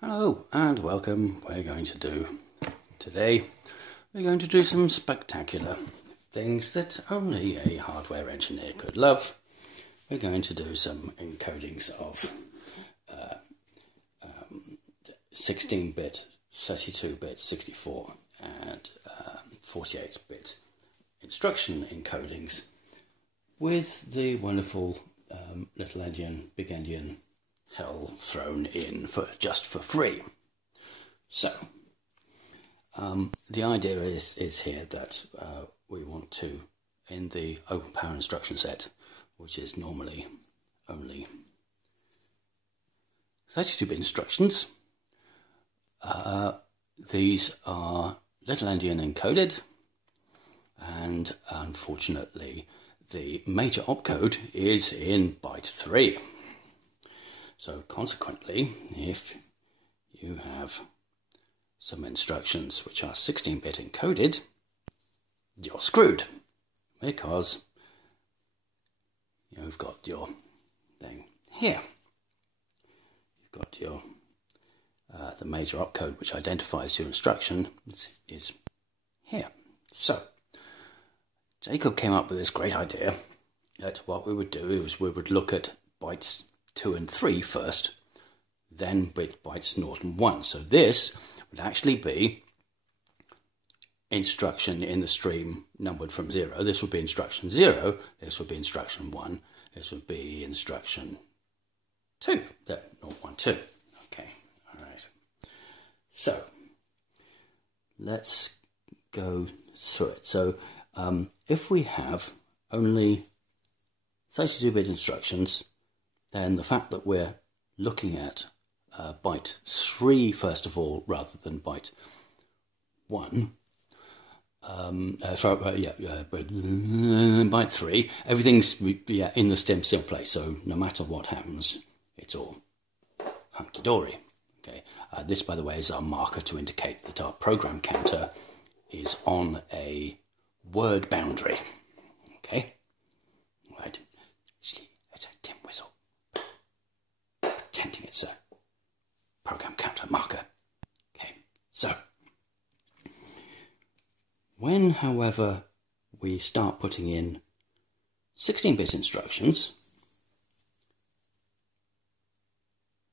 Hello and welcome. Today we're going to do some spectacular things that only a hardware engineer could love. We're going to do some encodings of 16-bit, 32-bit, 64 and 48-bit instruction encodings with the wonderful little endian, big endian hell thrown in just for free. So the idea is here that we want to, in the openpower instruction set, which is normally only 32-bit instructions, these are little endian encoded, and unfortunately the major opcode is in byte 3. So consequently, if you have some instructions which are 16-bit encoded, you're screwed, because you've got your thing here. You've got your the major opcode which identifies your instruction is here. So Jacob came up with this great idea that what we would do is we would look at bytes 2 and 3 first, then with bytes 0 and 1. So this would actually be instruction in the stream numbered from 0. This would be instruction 0, this would be instruction 1, this would be instruction 2, 0, 1, 2. Okay, alright. So, let's go through it. So, if we have only 32-bit instructions, then the fact that we're looking at byte 3 first of all, rather than byte 1, byte 3, everything's in the still place, so no matter what happens, it's all hunky-dory. Okay. This, by the way, is our marker to indicate that our program counter is on a word boundary. Okay? Right. It's a tin whistle. Pretending it's a program counter marker. Okay, so when, however, we start putting in 16-bit instructions,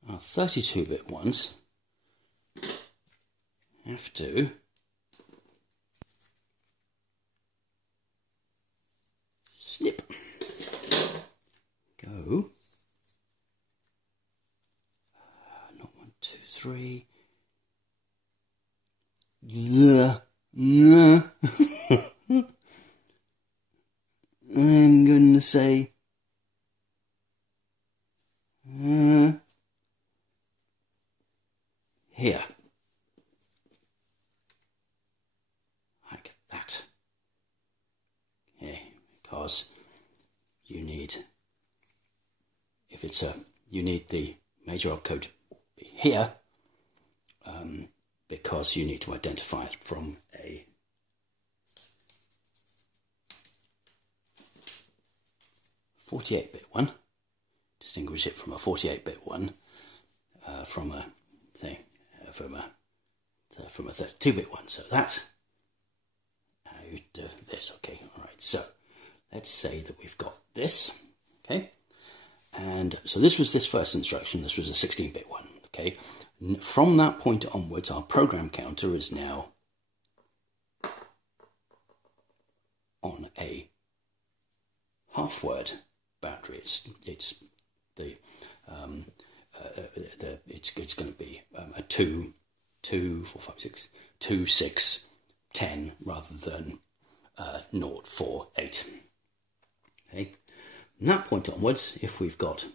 our 32-bit ones have to snip, go, 2, 3. Yeah. I'm gonna say here, like that. Okay, because you need, if it's you need the major opcode here, because you need to identify it from a .48-bit one, distinguish it from a 48-bit one, from a 32-bit one. So that's how you do this. Okay, all right. So let's say that we've got this. Okay, and so this was this first instruction. This was a 16-bit one. Okay. From that point onwards, our program counter is now on a half-word boundary. It's going to be a 2, 4, 5, 6, 2, 6, 10 rather than 0, 4, 8. Okay. From that point onwards, if we've got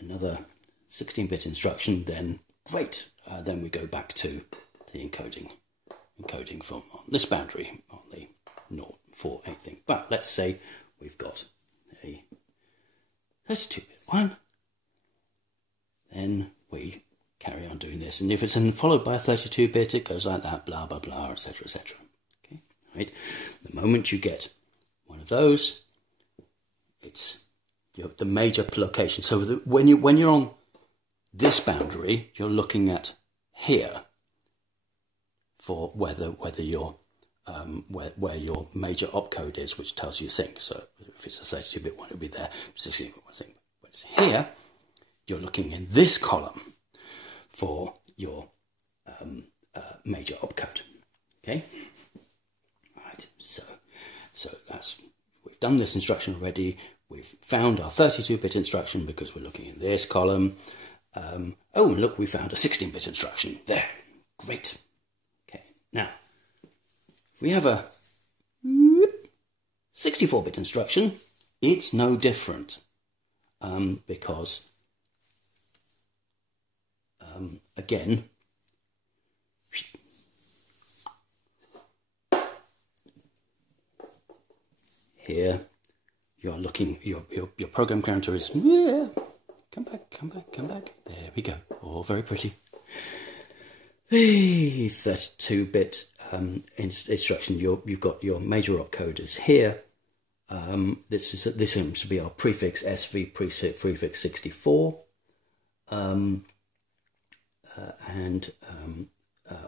another 16-bit instruction, then great. Then we go back to the encoding from on this boundary on the 0, 4, 8 thing. But let's say we've got a 32-bit one, then we carry on doing this. And if it's followed by a 32-bit, it goes like that, blah, blah, blah, etc., etc. Okay, right. The moment you get one of those, it's the major location. So when you're on this boundary, you're looking at here for whether your where your major opcode is, which tells you things. So if it's a 32-bit one, it'll be there. 16-bit one thing. But it's here. You're looking in this column for your major opcode. Okay. Right. So that's, we've done this instruction already. We've found our 32-bit instruction because we're looking in this column. Oh, and look, we found a 16-bit instruction there. Great. Okay. Now, if we have a 64-bit instruction, it's no different because, again, here you're looking, your program counter is, yeah, come back. There we go. Oh, very pretty. The 32-bit instruction, you've got your major opcode is here. This seems to be our prefix SV prefix 64,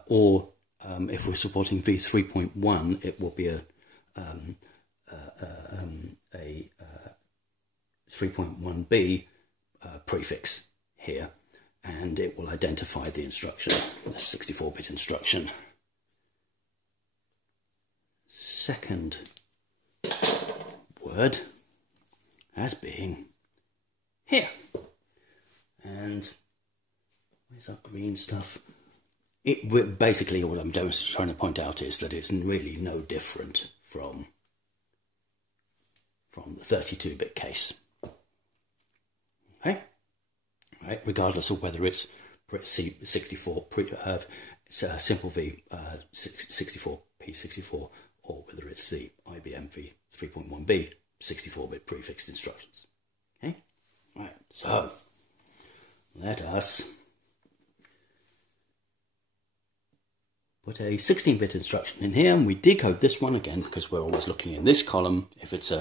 or if we're supporting v3.1, it will be a 3.1b prefix here, and it will identify the instruction, the 64-bit instruction. Second word as being here. And where's our green stuff? Basically, what I'm trying to point out is that it's really no different from the 32-bit case. Okay? Right, regardless of whether it's 64, simple V 64P64, or whether it's the IBM V3.1B 64-bit prefixed instructions. Okay? Right, so let us put a 16-bit instruction in here, and we decode this one again because we're always looking in this column if it's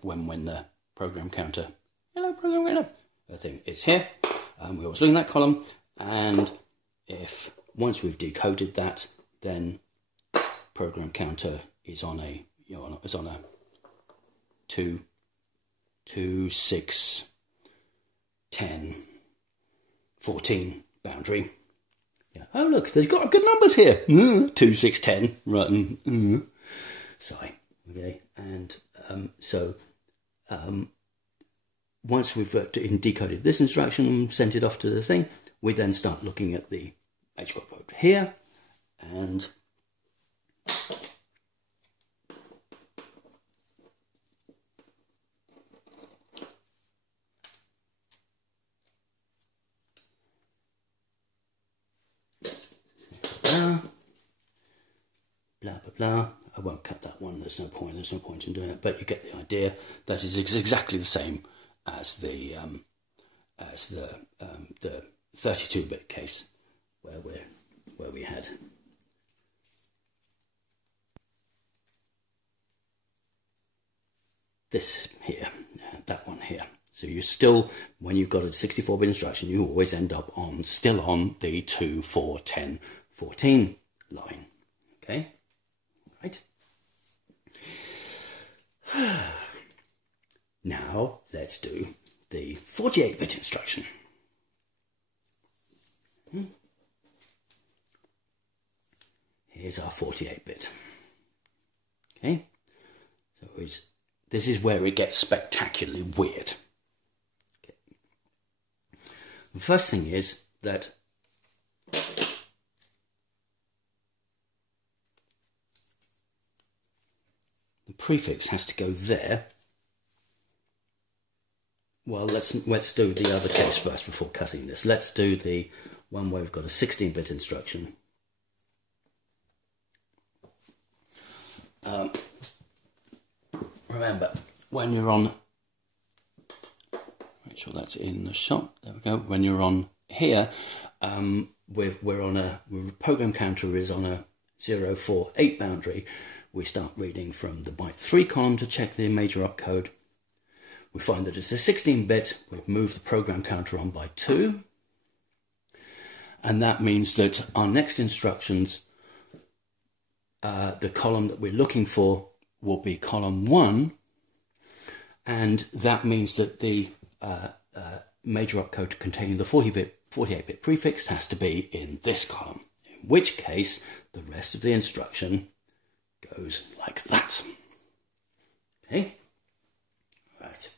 when the program counter, hello program counter, the thing is here. We're always looking at that column, and if once we've decoded that, then program counter is on a 2, 6, 10, 14 boundary. Yeah. Oh look, they've got good numbers here. 2, 6, 10. Right. Sorry. Okay. And once we've decoded this instruction and sent it off to the thing, we then start looking at the major opcode here, and blah blah blah. I won't cut that one. There's no point in doing it. But you get the idea. That is exactly the same as the 32-bit case, where we had this here, that one here. So you still, when you've got a 64-bit instruction, you always end up still on the 2, 4, 10, 14 line. Okay, right. Now let's do the 48-bit instruction. Here's our 48-bit. Okay, so this is where it gets spectacularly weird. Okay. The first thing is that the prefix has to go there. Well, let's do the other case first before cutting this. Let's do the one where we've got a 16-bit instruction. Remember, when you're on, make sure that's in the shot. There we go. When you're on here, we're on a program counter is on a 048 boundary. We start reading from the byte 3 column to check the major opcode. we find that it's a 16-bit, we've moved the program counter on by 2, and that means that our next instructions, the column that we're looking for will be column 1, and that means that the major opcode containing the 48-bit prefix has to be in this column, in which case the rest of the instruction goes like that. Okay, right.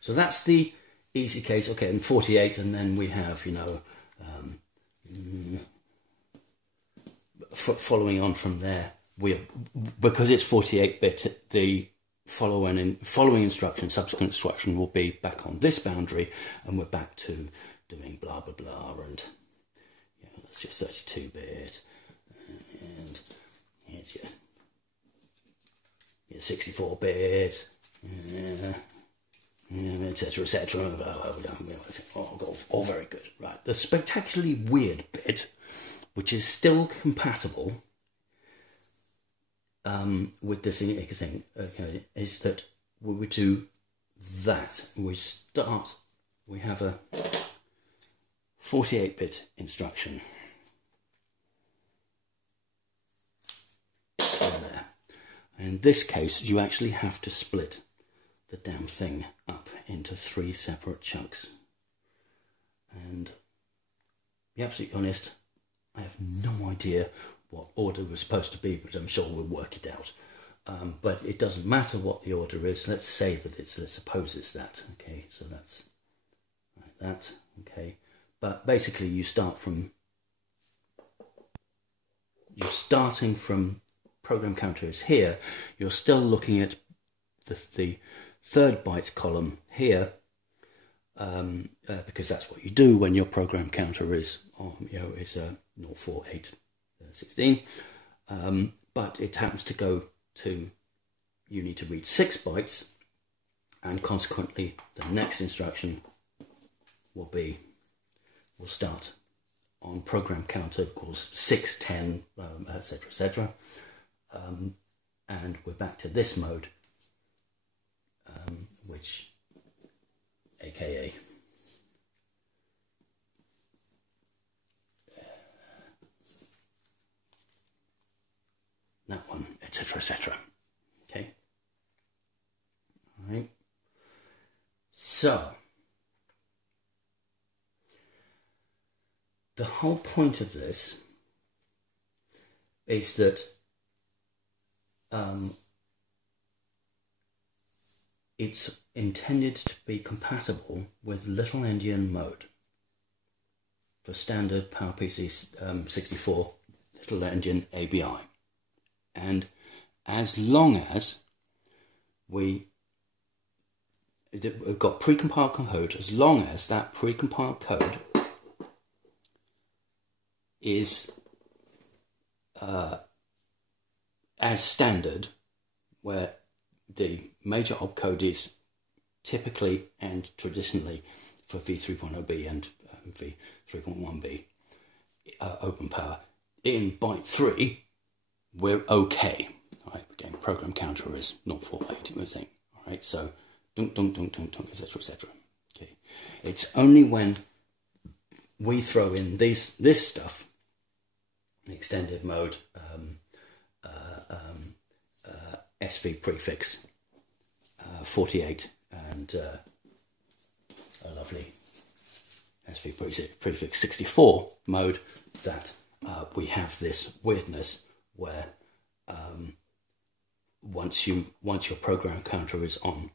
So that's the easy case. Okay, and 48, and then we have, you know, following on from there, because it's 48-bit, the following instruction, subsequent instruction, will be back on this boundary, and we're back to doing blah blah blah, and you know, that's just 32-bit, and here's your 64-bit, etc., etc. All very good. Right, the spectacularly weird bit, which is still compatible with this thing, okay, is that when we do that, we have a 48-bit instruction in there. In this case, you actually have to split the damn thing up into 3 separate chunks. And to be absolutely honest, I have no idea what order we're supposed to be, but I'm sure we'll work it out. But it doesn't matter what the order is. Let's say that let's suppose it's that. Okay, so that's like that. Okay, but basically you're starting from program counter is here. You're still looking at the 3rd byte column here, because that's what you do when your program counter is on, you know, is 04816. But it happens to go to, you need to read 6 bytes, and consequently the next instruction will start on program counter equals 610, etc., etc. And we're back to this mode, which, aka that one, etc., etc. Okay. All right. So the whole point of this is that it's intended to be compatible with little endian mode for standard PowerPC 64 little endian ABI. And as long as we've got precompiled code, as long as that precompiled code is as standard, where the major opcode is typically and traditionally for v3.0b and v3.1b openpower in byte 3, we're okay. All right, again, program counter is 048, we think. All right, so dunk, dunk, dunk, dunk, dunk, etc., etc. Okay, it's only when we throw in this stuff, the extended mode, SV prefix 48, and a lovely SV prefix 64 mode, that we have this weirdness where once your program counter is on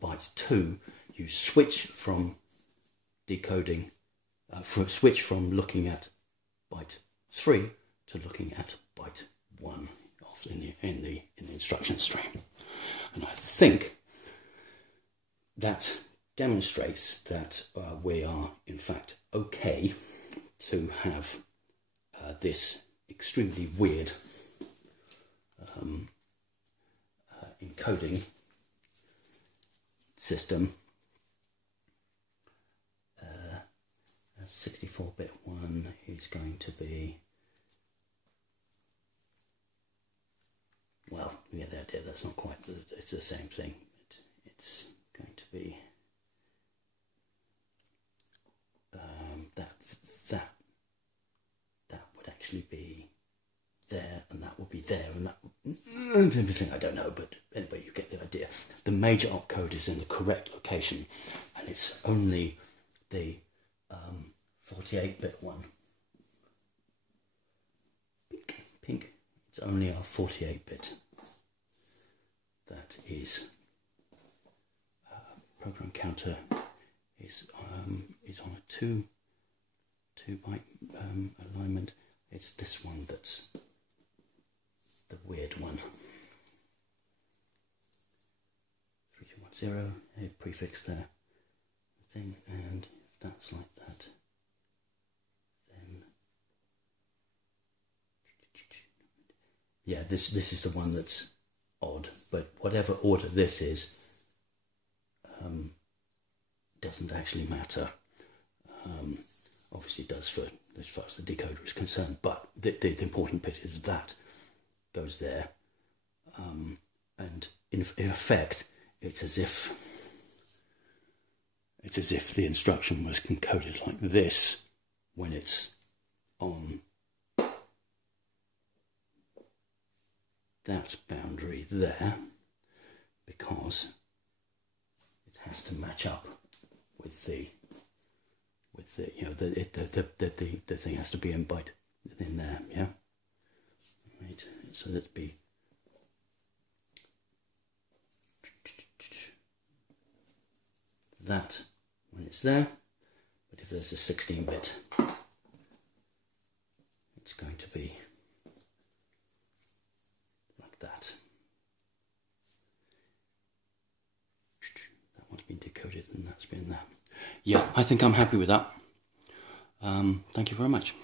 byte 2, you switch from decoding, switch from looking at byte 3 to looking at byte 1 in the instruction stream. And I think that demonstrates that we are in fact okay to have this extremely weird encoding system. 64-bit one is going to be well, you get the idea. That's not quite it's the same thing. It's going to be that would actually be there, and that would be there, and that everything. I don't know, but anyway, you get the idea. The major opcode is in the correct location, and it's only the 48-bit one. Pink. It's only our 48-bit that is program counter is on a 2-byte alignment. It's this one that's the weird one. 3210, a prefix there, thing, and if that's like that, then yeah, this is the one that's odd. But whatever order this is, doesn't actually matter. Obviously, it does for as far as the decoder is concerned. But the important bit is that goes there, and in effect, it's as if the instruction was encoded like this when it's on that boundary there, because it has to match up with the the thing has to be embodied in there, yeah. Right, so that'd be that when it's there, but if there's a 16-bit, it's going to be like that. That one's been decoded and that's been there. Yeah, I think I'm happy with that. Thank you very much.